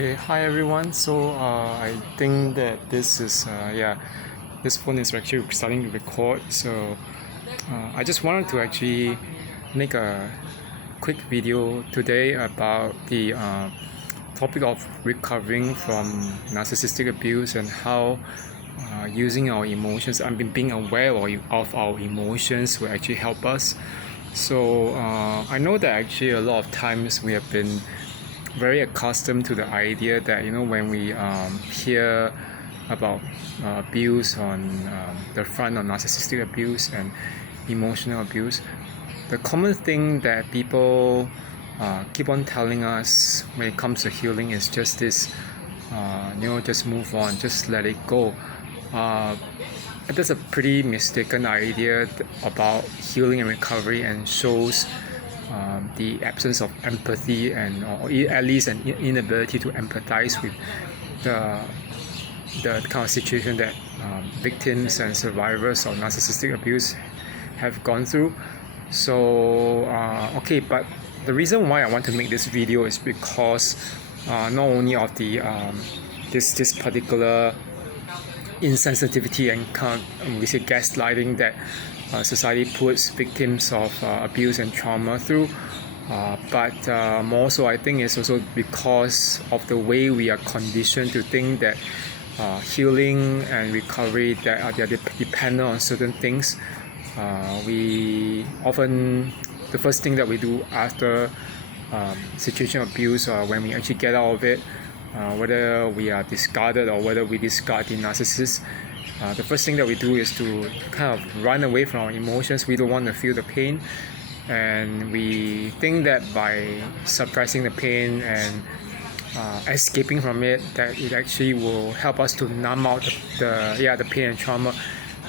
Okay, hi everyone. I think that this phone is actually starting to record. I just wanted to actually make a quick video today about the topic of recovering from narcissistic abuse and how using our emotions and being aware of our emotions will actually help us. I know that actually a lot of times we have been very accustomed to the idea that when we hear about abuse on the front of narcissistic abuse and emotional abuse, the common thing that people keep on telling us when it comes to healing is just this, just move on, just let it go. That's a pretty mistaken idea about healing and recovery, and shows the absence of empathy or at least an inability to empathize with the kind of situation that victims and survivors of narcissistic abuse have gone through. But the reason why I want to make this video is because not only of the this particular insensitivity and kind of, we say, gaslighting that society puts victims of abuse and trauma through, but more so I think it's also because of the way we are conditioned to think that healing and recovery that they're dependent on certain things. We often, the first thing that we do after situation of abuse, when we actually get out of it, whether we are discarded or whether we discard the narcissist, the first thing that we do is to kind of run away from our emotions. We don't want to feel the pain, and we think that by suppressing the pain and escaping from it, that it actually will help us to numb out the pain and trauma.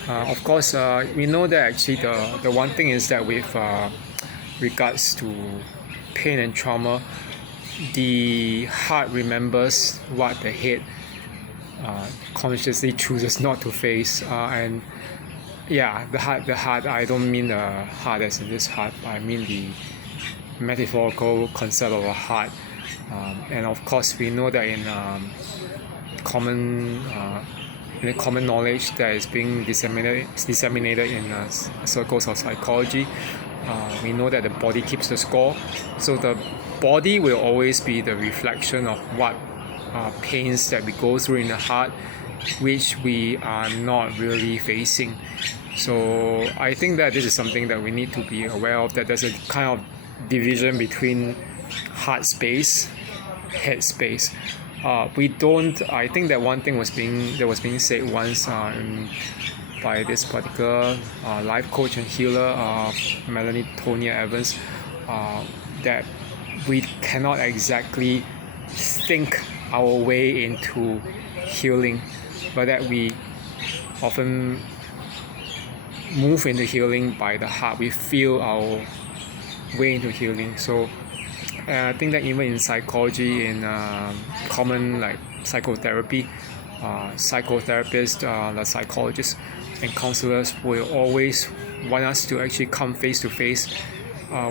Of course, we know that actually the one thing is that with regards to pain and trauma, the heart remembers what the head consciously chooses not to face. The heart, I don't mean the heart as in this heart, I mean the metaphorical concept of a heart. And of course we know that in common knowledge that is being disseminated in circles of psychology, we know that the body keeps the score. So the body will always be the reflection of what pains that we go through in the heart, which we are not really facing. So I think that this is something that we need to be aware of, that there's a kind of division between heart space, head space. I think that one thing was being said once by this particular life coach and healer, Melanie Tonia Evans, that we cannot exactly think our way into healing, but that we often move into healing by the heart. We feel our way into healing. So I think that even in psychology, in common like psychotherapy, psychotherapists, the psychologists and counselors will always want us to actually come face to face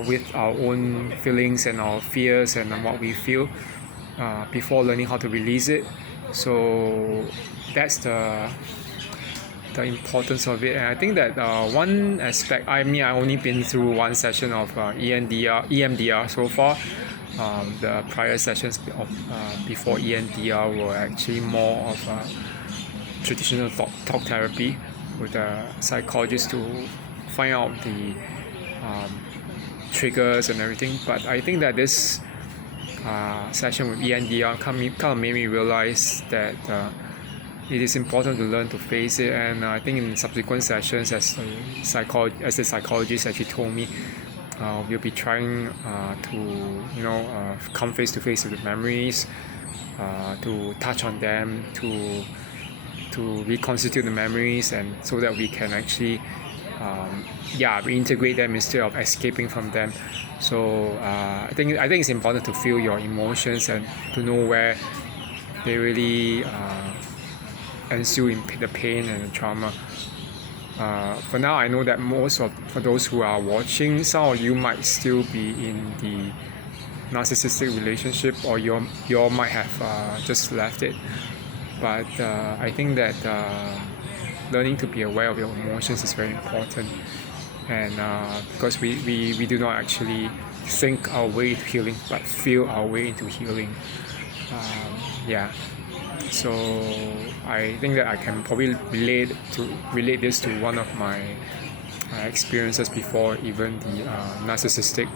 with our own feelings and our fears and what we feel before learning how to release it. So that's the importance of it. And I think that one aspect, I only been through one session of EMDR so far. The prior sessions before EMDR were actually more of traditional talk therapy with a psychologist to find out the triggers and everything. But I think that this session with EMDR kind of made me realize that it is important to learn to face it. And I think in subsequent sessions, as the psychologist actually told me, we'll be trying to come face to face with memories, to touch on them, to reconstitute the memories, and so that we can actually reintegrate them instead of escaping from them. So I think it's important to feel your emotions and to know where they really ensue in the pain and the trauma. For now, I know that for those who are watching, some of you might still be in the narcissistic relationship, or you all might have just left it. But I think that learning to be aware of your emotions is very important, and because we do not actually think our way to healing, but feel our way into healing. Yeah. So I think that I can probably relate this to one of my experiences before even the narcissistic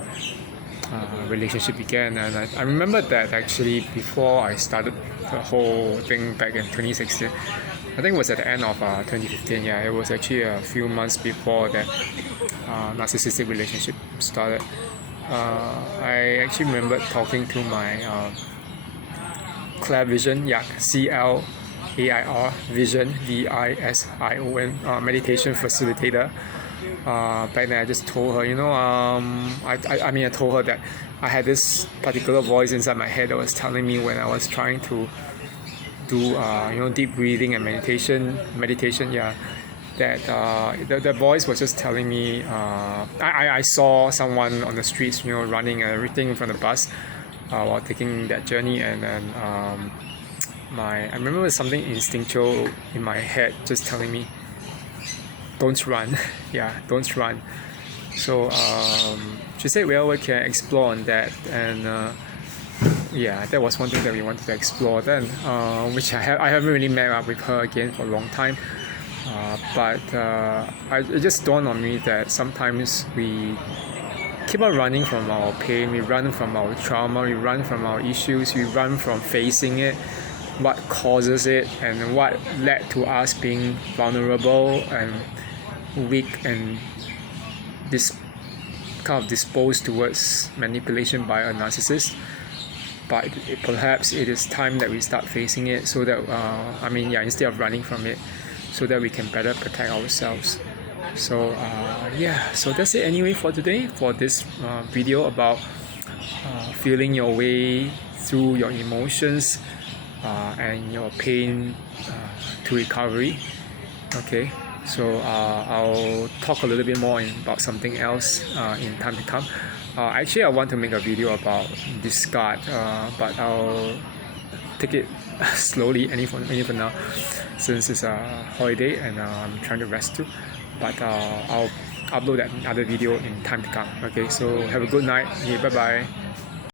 relationship began. And I remember that actually before I started the whole thing back in 2016, I think it was at the end of 2015. Yeah, it was actually a few months before that narcissistic relationship started. I actually remember talking to my Clair Vision, yeah, CLAIR Vision, VISION, meditation facilitator. Back then I just told her, I told her that I had this particular voice inside my head that was telling me when I was trying to do deep breathing and meditation, yeah, that the voice was just telling me, I saw someone on the streets, running and everything from the bus while taking that journey, and then I remember it was something instinctual in my head just telling me, don't run. Yeah, don't run. So she said, well, we can explore on that, and yeah, that was one thing that we wanted to explore then, which I haven't really met up with her again for a long time, but it just dawned on me that sometimes we keep on running from our pain, we run from our trauma, we run from our issues, we run from facing it, what causes it, and what led to us being vulnerable and weak and disposed towards manipulation by a narcissist. But perhaps it is time that we start facing it, so that instead of running from it, so that we can better protect ourselves. So so that's it anyway for today, for this video about feeling your way through your emotions and your pain to recovery. Okay, so I'll talk a little bit more about something else in time to come. Actually, I want to make a video about discard, but I'll take it slowly for now, since it's a holiday and I'm trying to rest too. But I'll upload that other video in time to come. Okay, so have a good night. Yeah, bye bye.